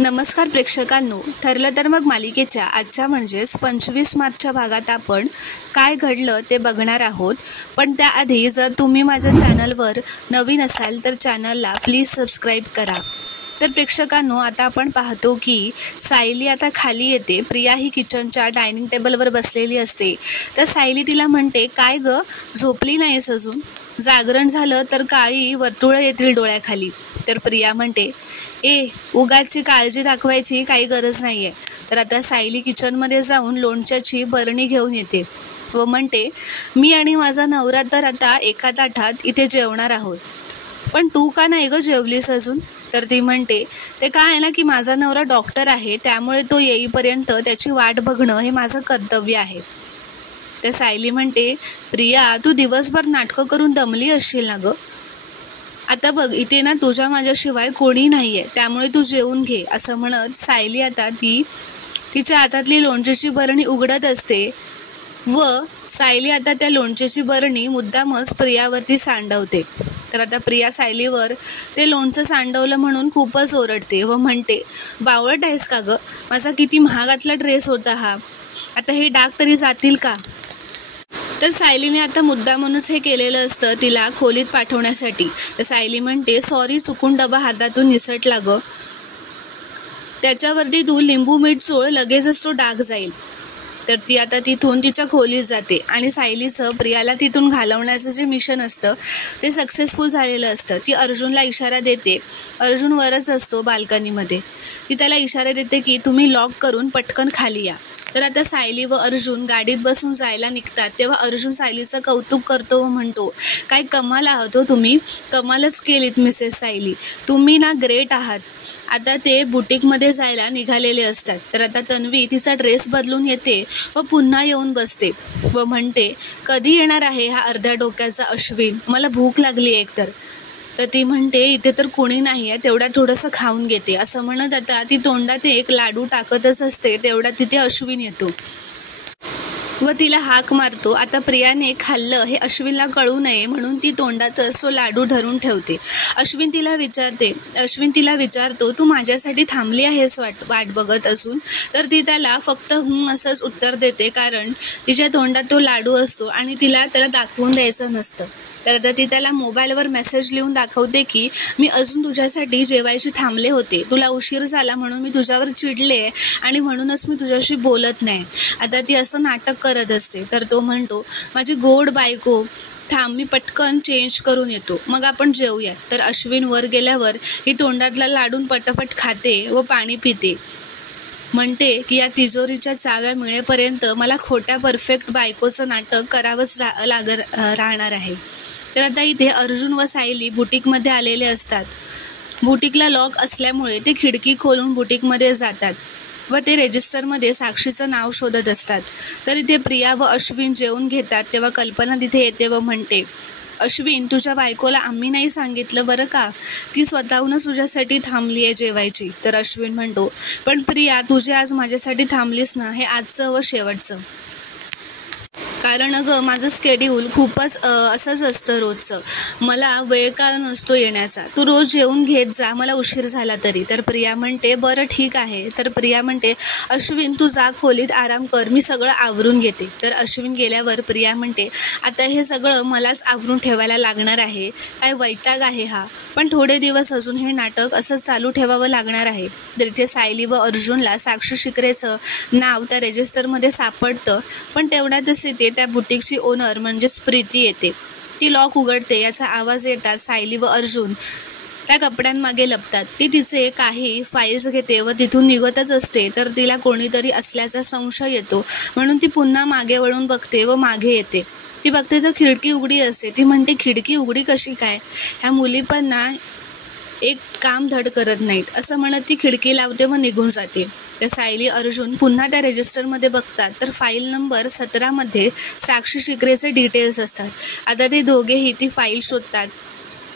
नमस्कार प्रेक्षकांनो, ठरलं तर मग मालिकेच्या आजच्या म्हणजेच 25 मार्चच्या भागात आपण काय घडलं ते बघणार आहोत. पण त्याआधी जर तुम्ही माझ्या चॅनलवर नवीन असाल तर चॅनलला प्लीज सबस्क्राईब करा. तर प्रेक्षकांनो, आता आपण पाहतो की सायली आता खाली येते. प्रिया ही किचनच्या डायनिंग टेबलवर बसलेली असते. तर सायली तिला म्हणते, काय ग, झोपली नाहीस अजून? जागरण झालं तर काळी वर्तुळं येतील डोळ्याखाली. तर प्रिया म्हणते, उगाचची काळजी दाखवायची काही गरज नाही आहे. तर आता सायली किचनमध्ये जाऊन लोणच्याची बरणी घेऊन येते व म्हणते, मी आणि माझा नवरा तर आता एका ताटात इथे जेवणार आहोत, पण तू का नाही ग जेवलीस अजून? तर ती म्हणते, ते काय आहे ना की माझा नवरा डॉक्टर आहे, त्यामुळे तो येईपर्यंत त्याची वाट बघणं हे माझं कर्तव्य आहे. तर सायली म्हणते, प्रिया, तू दिवसभर नाटकं करून दमली असशील ना ग. आता बघ, इथे ना तुझ्या माझ्याशिवाय कोणी नाही आहे, त्यामुळे तू जेवून घे. असं म्हणत सायली आता तिच्या हातातली लोणच्याची बरणी उघडत असते व सायली आता त्या लोणच्याची बरणी मुद्दामच प्रियावरती सांडवते. तर आता प्रिया सायलीवर ते लोणचं सांडवलं म्हणून खूपच ओरडते व म्हणते, बावळट आहेस का ग? माझा किती महागातला ड्रेस होता हा, आता हे डाग तरी जातील का? तर सायलीने आता मुद्दामूनच हे केलेलं असतं तिला खोलीत पाठवण्यासाठी. तर सायली म्हणते, सॉरी, चुकून डबा हातातून निसटला ग, त्याच्यावरती तू लिंबू मीठ चोळ, लगेचच तो डाग जाईल. तर ती आता तिथून तिच्या खोलीत जाते आणि सायलीचं प्रियाला तिथून घालवण्याचं जे मिशन असतं ते सक्सेसफुल झालेलं असतं. ती अर्जुनला इशारा देते. अर्जुन वरच असतो बाल्कनीमध्ये. ती त्याला इशारा देते की तुम्ही लॉक करून पटकन खाली या. तर आता सायली व अर्जुन गाडीत बसून जायला निघतात. तेव्हा अर्जुन सायलीचं कौतुक करतो व म्हणतो, काय कमाल आहात हो तुम्ही, कमालच केलीत मिसेस सायली, तुम्ही ना ग्रेट आहात. आता ते बुटीकमध्ये जायला निघालेले असतात. तर आता तन्वी तिचा ड्रेस बदलून येते व पुन्हा येऊन बसते व म्हणते, कधी येणार आहे हा अर्ध्या डोक्याचा अश्विन, मला भूक लागली एकतर. तर ती म्हणते, इथे तर कोणी नाही आहे, तेवढ्या थोडंसं खाऊन घेते. असं म्हणत आता ती तोंडात एक लाडू टाकतच असते, तेवढ्यात तिथे अश्विन येतो व तिला हाक मारतो. आता प्रियाने खाल्लं हे अश्विनला कळू नये म्हणून ती तोंडातच तो लाडू धरून ठेवते. अश्विन तिला विचारतो, तू माझ्यासाठी थांबली आहेस वाट बघत असून? तर ती त्याला फक्त असंच उत्तर देते, कारण तिच्या तोंडात तो लाडू असतो आणि त्याला दाखवून द्यायचं नसतं. तर आता ती त्याला मोबाईलवर मेसेज लिहून दाखवते की मी अजून तुझ्यासाठी जेवायची थांबले होते, तुला उशीर झाला म्हणून मी तुझ्यावर चिडले आणि म्हणूनच मी तुझ्याशी बोलत नाही. आता ती असं नाटक करत असते. तर तो म्हणतो, माझी गोड बायको, थांब, मी पटकन चेंज करून येतो, मग आपण जेवूया. तर अश्विन वर गेल्यावर ही तोंडातला लाडून पटापट खाते व पाणी पिते. म्हणते की या तिजोरीच्या चाव्या मिळेपर्यंत मला खोट्या परफेक्ट बायकोचं नाटक करावंच राहणार आहे. तर आता इथे अर्जुन व सायली बुटीकमध्ये आलेले असतात. बुटीकला लॉक असल्यामुळे ते खिडकी खोलून बुटीकमध्ये जातात व ते रजिस्टरमध्ये साक्षीचं नाव शोधत असतात. तर इथे प्रिया व अश्विन जेवून घेतात. तेव्हा कल्पना तिथे येते व म्हणते, अश्विन, तुझ्या बायकोला आम्ही नाही सांगितलं बरं का, ती स्वतःहूनच तुझ्यासाठी थांबली आहे जेवायची. तर अश्विन म्हणतो, पण प्रिया, तुझे आज माझ्यासाठी थांबलीस ना, हे आजचं व शेवटचं, कारण अगं माझं स्केड्यूल खूपच असंच असतं रोजचं, मला वेळ काळ नसतो येण्याचा, तू रोज जेवून घेत जा, मला उशीर झाला तरी. तर प्रिया म्हणते, बरं ठीक आहे. तर प्रिया म्हणते, अश्विन, तू जा खोलीत आराम कर, मी सगळं आवरून घेते. तर अश्विन गेल्यावर प्रिया म्हणते, आता हे सगळं मलाच आवरून ठेवायला लागणार आहे, काय वैताग आहे हा, पण थोडे दिवस अजून हे नाटक असंच चालू ठेवावं लागणार आहे. तर इथे सायली व अर्जुनला साक्षी शिकरेचं नाव त्या रजिस्टरमध्ये सापडतं. पण तेवढ्यातच तिथे त्या बुटीकची ओनर म्हणजेच प्रीती येते. ती लॉक उघडते. याचा आवाज येतात सायली व अर्जुन त्या कपड्यांमागे लपतात. ती तिचे काही फाईल्स घेते व तिथून निघतच असते. तर तिला कोणीतरी असल्याचा संशय येतो म्हणून ती पुन्हा मागे वळून बघते व मागे येते. ती बघते तर खिडकी उघडी असते. ती म्हणते, खिडकी उघडी कशी काय, ह्या मुली पण ना एक काम धड करत नाहीत. असं म्हणत ती खिडकी लावते व निघून जाते. तर सायली अर्जुन पुन्हा त्या रजिस्टरमध्ये बघतात. तर फाईल नंबर 17 साक्षी शिकरेचे डिटेल्स असतात. आता ते दोघेही ती फाईल शोधतात.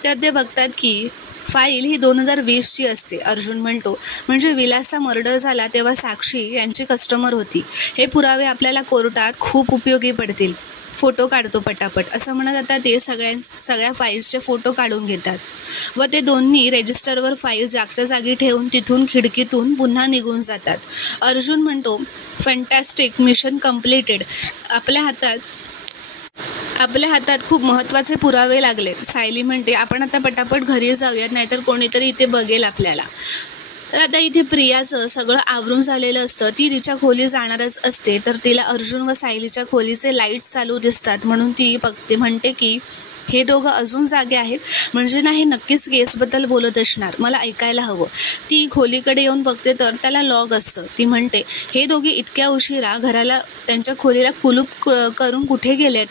तर ते बघतात की फाईल ही 2020ची असते. अर्जुन म्हणतो, म्हणजे विलासचा मर्डर झाला तेव्हा साक्षी यांची कस्टमर होती. हे पुरावे आपल्याला कोर्टात खूप उपयोगी पडतील. फोटो काढतो पटापट, असं म्हणत आता ते सगळ्या फाईल्सचे फोटो काढून घेतात व ते दोन्ही रजिस्टरवर फाईल जागच्या जागी ठेवून तिथून खिडकीतून पुन्हा निघून जातात. अर्जुन म्हणतो, फॅन्टॅस्टिक, मिशन कम्प्लिटेड. आपल्या हातात खूप महत्त्वाचे पुरावे लागलेत. सायली म्हणते, आपण आता पटापट घरी जाऊयात, नाहीतर कोणीतरी इथे बघेल आपल्याला. तर आता इथे प्रियाचं सगळं आवरून झालेलं असतं. ती तिच्या खोली जाणारच असते, तर तिला अर्जुन व सायलीच्या खोलीचे लाईट्स चालू दिसतात. म्हणून ती म्हणते की हे दोघं अजून जागे आहेत, म्हणजे नाही नक्कीच केसबद्दल बोलत असणार, मला ऐकायला हवं. ती खोलीकडे येऊन बघते तर त्याला लॉक असतं. ती म्हणते, हे दोघे इतक्या उशिरा त्यांच्या खोलीला कुलूप करून कुठे गेलेत?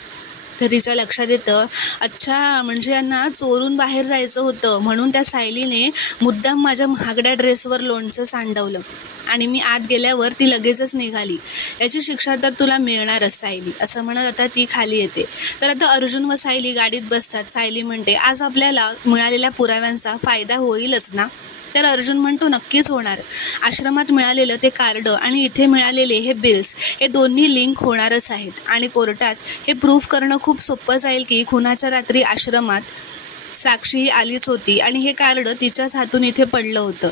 तर तिच्या लक्षात येतं, अच्छा, म्हणजे यांना चोरून बाहेर जायचं होतं, म्हणून त्या सायलीने मुद्दाम माझ्या महागड्या ड्रेसवर लोणचं सांडवलं आणि मी आत गेल्यावर ती लगेचच निघाली. याची शिक्षा तर तुला मिळणारच सायली, असं म्हणत आता ती खाली येते. तर आता अर्जुन व सायली गाडीत बसतात. सायली म्हणते, आज आपल्याला मिळालेल्या पुराव्यांचा फायदा होईलच ना? तर अर्जुन म्हणतो, नक्कीच होणार. आश्रमात मिळालेलं ते कार्ड आणि इथे मिळालेले हे बिल्स, हे दोन्ही लिंक होणारच आहेत आणि कोर्टात हे प्रूफ करणं खूप सोपं जाईल की खुनाच्या रात्री आश्रमात साक्षी ही आलीच होती आणि हे कार्ड तिच्याच हातून इथे पडलं होतं.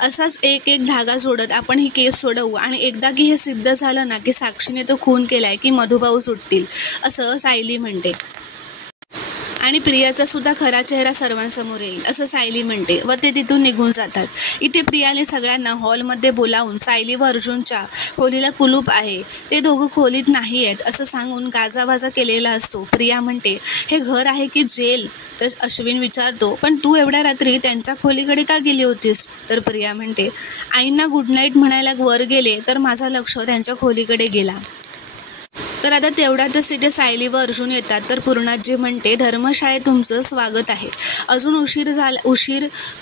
असाच एक एक धागा जोडत आपण ही केस सोडवू आणि एकदा की हे सिद्ध झालं ना की साक्षीने तो खून केलाय की मधुभाऊ सुटतील, असं सायली म्हणते. आणि प्रियाचा सुद्धा खरा चेहरा सर्वांसमोर येईल, असं सायली म्हणते व ते तिथून निघून जातात. इथे प्रियाने सगळ्यांना हॉलमध्ये बोलावून सायली व अर्जुनच्या खोलीला कुलूप आहे, ते दोघं खोलीत नाही आहेत असं सांगून गाजावाजा केलेला असतो. प्रिया म्हणते, हे घर आहे की जेल? तर अश्विन विचारतो, पण तू एवढ्या रात्री त्यांच्या खोलीकडे का गेली होतीस? तर प्रिया म्हणते, आईंना गुड नाईट म्हणायला वर गेले तर माझं लक्ष त्यांच्या खोलीकडे गेला. तर आता तेवढ्यातच तिथे सायली व अर्जुन येतात. तर पूर्णाजी म्हणते, धर्मशाळेत तुमचं स्वागत आहे. अजून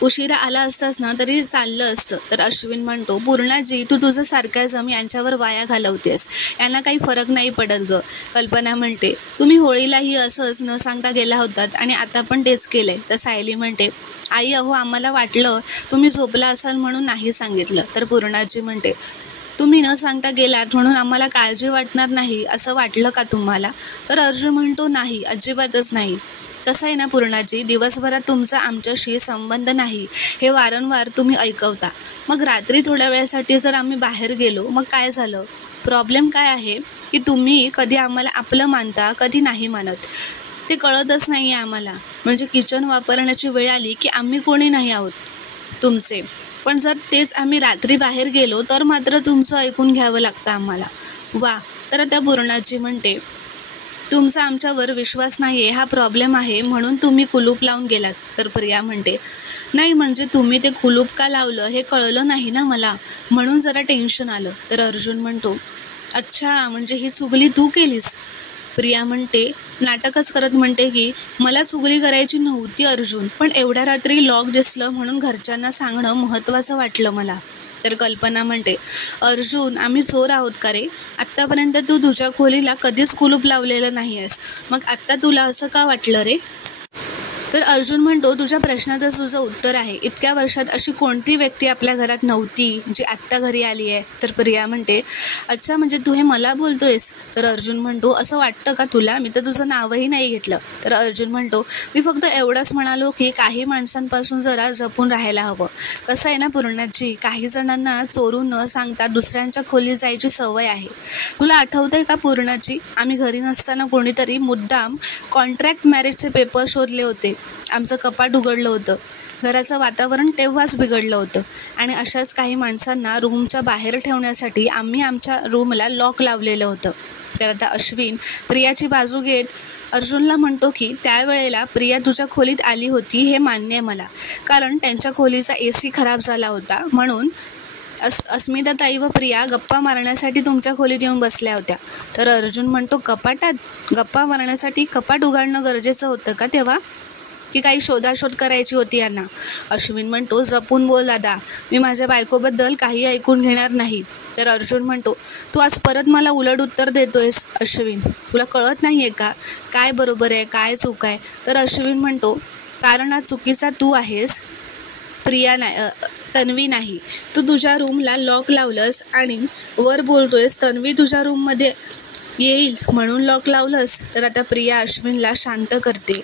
उशिरा आला असतास ना तरी चाललं असतं. तर अश्विन म्हणतो, पूर्णाजी, तू तुझं सार्कॅझम यांच्यावर वाया घालवतेस, यांना काही फरक नाही पडत ग. कल्पना म्हणते, तुम्ही होळीलाही असंच न सांगता गेला होतात आणि आता पण तेच केलंय. तर सायली म्हणते, आई अहो, आम्हाला वाटलं तुम्ही झोपला असाल म्हणून नाही सांगितलं. तर पूर्णाजी म्हणते, तुम्ही न सांगता गेलात म्हणून आम्हाला काळजी वाटणार नाही असं वाटलं का तुम्हाला? तर अर्जुन म्हणतो, नाही, अजिबातच नाही. कसं आहे ना पूर्णाजी, दिवसभरात तुमचा आमच्याशी संबंध नाही हे वारंवार तुम्ही ऐकवता. मग रात्री थोड्या वेळासाठी जर आम्ही बाहेर गेलो मग काय झालं? प्रॉब्लेम काय आहे की तुम्ही कधी आम्हाला आपलं मानता, कधी नाही मानत. ते कळतच नाही आहे आम्हाला. म्हणजे किचन वापरण्याची वेळ आली की आम्ही कोणी नाही आहोत तुमचे, पण जर तेच आम्ही रात्री बाहेर गेलो तर मात्र तुमचं ऐकून घ्यावं लागतं आम्हाला. वा. तर आता पूर्णाजी म्हणते, तुमचा आमच्यावर विश्वास नाही आहे, हा प्रॉब्लेम आहे म्हणून तुम्ही कुलूप लावून गेलात. तर प्रिया म्हणते, नाही, म्हणजे तुम्ही ते कुलूप का लावलं हे कळलं नाही ना मला, म्हणून जरा टेन्शन आलं. तर अर्जुन म्हणतो, अच्छा, म्हणजे ही चुगली तू केलीस? प्रिया म्हणते, नाटकच करत म्हणते की मला चुगली करायची नव्हती अर्जुन, पण एवढ्या रात्री लॉक दिसलं म्हणून घरच्यांना सांगणं महत्त्वाचं वाटलं मला. तर कल्पना म्हणते, अर्जुन, आम्ही चोर आहोत का रे? आत्तापर्यंत तू तुझ्या खोलीला कधीच कुलूप लावलेलं नाही आहेस, मग आत्ता तुला असं का वाटलं रे? तर अर्जुन म्हणतो, तुझ्या प्रश्नाचं तुझं उत्तर आहे. इतक्या वर्षात अशी कोणती व्यक्ती आपल्या घरात नव्हती जी आत्ता घरी आली आहे? तर प्रिया म्हणते, अच्छा, म्हणजे तू हे मला बोलतोयस? तर अर्जुन म्हणतो, असं वाटतं का तुला? मी तर तुझं नावही नाही घेतलं. तर अर्जुन म्हणतो, मी फक्त एवढंच म्हणालो की काही माणसांपासून जरा जपून राहायला हवं. कसं आहे ना पूर्णाजी, काही जणांना चोरून न सांगता दुसऱ्यांच्या खोलीत जायची सवय आहे. तुला आठवतंय का पूर्णाजी, आम्ही घरी नसताना कोणीतरी मुद्दाम कॉन्ट्रॅक्ट मॅरेजचे पेपर शोधले होते. आमचं कपाट उघडलं होतं. घराचं वातावरण तेव्हाच बिघडलं होतं आणि अशाच काही माणसांना रूमच्या बाहेर ठेवण्यासाठी आम्ही आमच्या रूमला लॉक लावलेलं होतं. तर आता अश्विन प्रियाची बाजू घेत अर्जुनला म्हणतो की त्यावेळेला प्रिया तुझ्या खोलीत आली होती हे मान्य आहे मला, कारण त्यांच्या खोलीचा AC खराब झाला होता म्हणून अस्मिताताई व प्रिया गप्पा मारण्यासाठी तुमच्या खोलीत येऊन बसल्या होत्या. तर अर्जुन म्हणतो, कपाटात गप्पा मारण्यासाठी कपाट उघडणं गरजेचं होतं का तेव्हा, की काही शोधाशोध करायची होती यांना? अश्विन म्हणतो, जपून बोल दादा, मी माझ्या बायकोबद्दल काही ऐकून घेणार नाही. तर अर्जुन म्हणतो, तू आज परत मला उलट उत्तर देतोयस अश्विन, तुला कळत नाही आहे का काय बरोबर आहे काय चूक आहे? तर अश्विन म्हणतो, कारण आज चुकीचा तू आहेस, प्रिया नाही, तन्वी नाही. तू तुझ्या रूमला लॉक लावलंस आणि वर बोलतोयस तन्वी तुझ्या रूममध्ये येईल म्हणून लॉक लावलंस तर आता प्रिया अश्विनला शांत करते.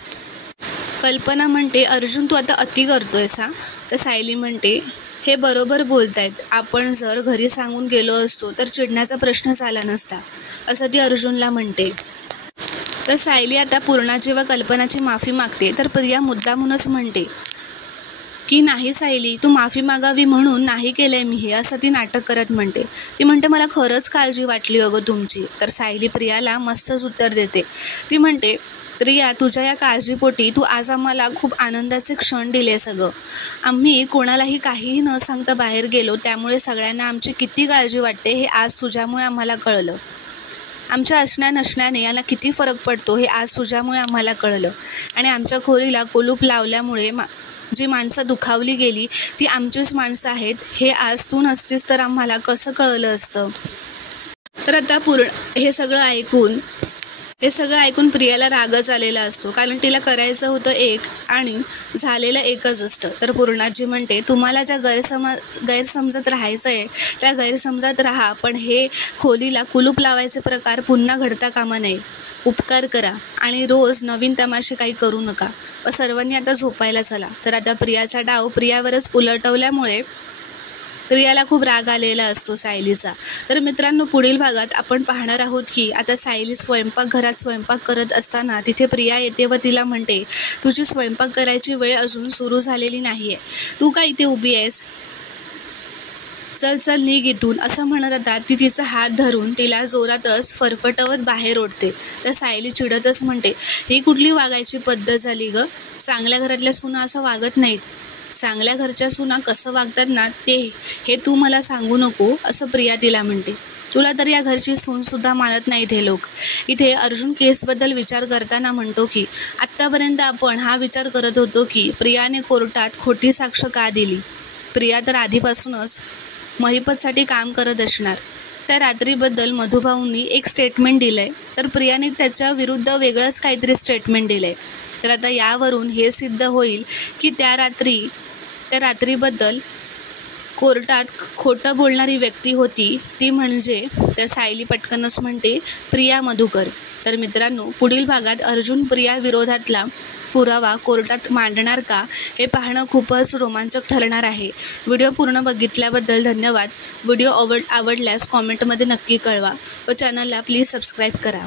कल्पना म्हणते, अर्जुन तू आता अति करतोयस हा. तर सायली म्हणते, हे बरोबर बोलतायत, आपण जर घरी सांगून गेलो असतो तर चिडण्याचा प्रश्नच आला नसता, असं ती अर्जुनला म्हणते. तर सायली आता पूर्णाची व कल्पनाची माफी मागते. तर प्रिया मुद्दामूनच म्हणते की नाही सायली, तू माफी मागावी म्हणून नाही केलंय मी हे, असं ती नाटक करत म्हणते. ती म्हणते मला खरंच काळजी वाटली अगं तुमची. तर सायली प्रियाला मस्तच उत्तर देते. ती म्हणते, प्रिया तुझ्या या काळजीपोटी तू आज आम्हाला खूप आनंदाचे क्षण दिले सगळं. आम्ही कोणालाही काहीही न सांगता बाहेर गेलो, त्यामुळे सगळ्यांना आमची किती काळजी वाटते हे आज तुझ्यामुळे आम्हाला कळलं. आमच्या असण्या नसण्याने याला किती फरक पडतो हे आज तुझ्यामुळे आम्हाला कळलं. आणि आमच्या खोलीला कुलूप लावल्यामुळे जी माणसं दुखावली गेली ती आमचीच माणसं आहेत हे आज तू नसतीस तर आम्हाला कसं कळलं असतं. तर आता हे सगळं ऐकून प्रियाला रागच आलेला असतो, कारण तिला करायचं होतं एक आणि झालेलं एकच असतं. तर पूर्णाजी म्हणते, तुम्हाला ज्या गैरसमजात राहायचं आहे त्या गैरसमजात राहा, पण हे खोलीला कुलूप लावायचे प्रकार पुन्हा घडता कामा नये. उपकार करा आणि रोज नवीन तमाशे काही करू नका व सर्वांनी आता झोपायला चला. तर आता प्रियाचा डाव प्रियावरच उलटवल्यामुळे प्रियाला खूप राग आलेला असतो सायलीचा. तर मित्रांनो, पुढील भागात आपण पाहणार आहोत की आता सायली स्वयंपाकघरात स्वयंपाक करत असताना तिथे प्रिया येते व तिला म्हणते, तुझी स्वयंपाक करायची वेळ अजून सुरू झालेली नाही आहे, तू का इथे उभी आहेस, चल चल निघ इथून, असं म्हणत आता ती तिचा हात धरून तिला जोरातच फरफटवत बाहेर ओढते. तर सायली चिडतच म्हणते, ही कुठली वागायची पद्धत झाली ग, चांगल्या घरातल्या सुना असं वागत नाहीत, चांगल्या घरच्या सुना कसं वागतात ना हे तू मला सांगू नको, असं प्रिया तिला म्हणते. तुला तर या घरची सूनसुद्धा मानत नाहीत हे लोक. इथे अर्जुन केसबद्दल विचार करताना म्हणतो की आत्तापर्यंत आपण हा विचार करत होतो की प्रियाने कोर्टात खोटी साक्ष का दिली. प्रिया तर आधीपासूनच महिपतसाठी काम करत असणार. त्या रात्रीबद्दल मधुभाऊंनी एक स्टेटमेंट दिलंय, तर प्रियाने त्याच्या विरुद्ध वेगळंच काहीतरी स्टेटमेंट दिलंय. तर आता यावरून हे सिद्ध होईल की त्या रात्रीबद्दल कोर्टात खोटं बोलणारी व्यक्ती होती ती म्हणजे त्या सायली पटकनच म्हणते प्रिया मधुकर. तर मित्रांनो, पुढील भागात अर्जुन प्रिया विरोधातला पुरावा कोर्टात मांडणार का हे पाहणं खूपच रोमांचक ठरणार आहे. व्हिडिओ पूर्ण बघितल्याबद्दल धन्यवाद. व्हिडिओ आवडल्यास कॉमेंटमध्ये नक्की कळवा व चॅनलला प्लीज सबस्क्राईब करा.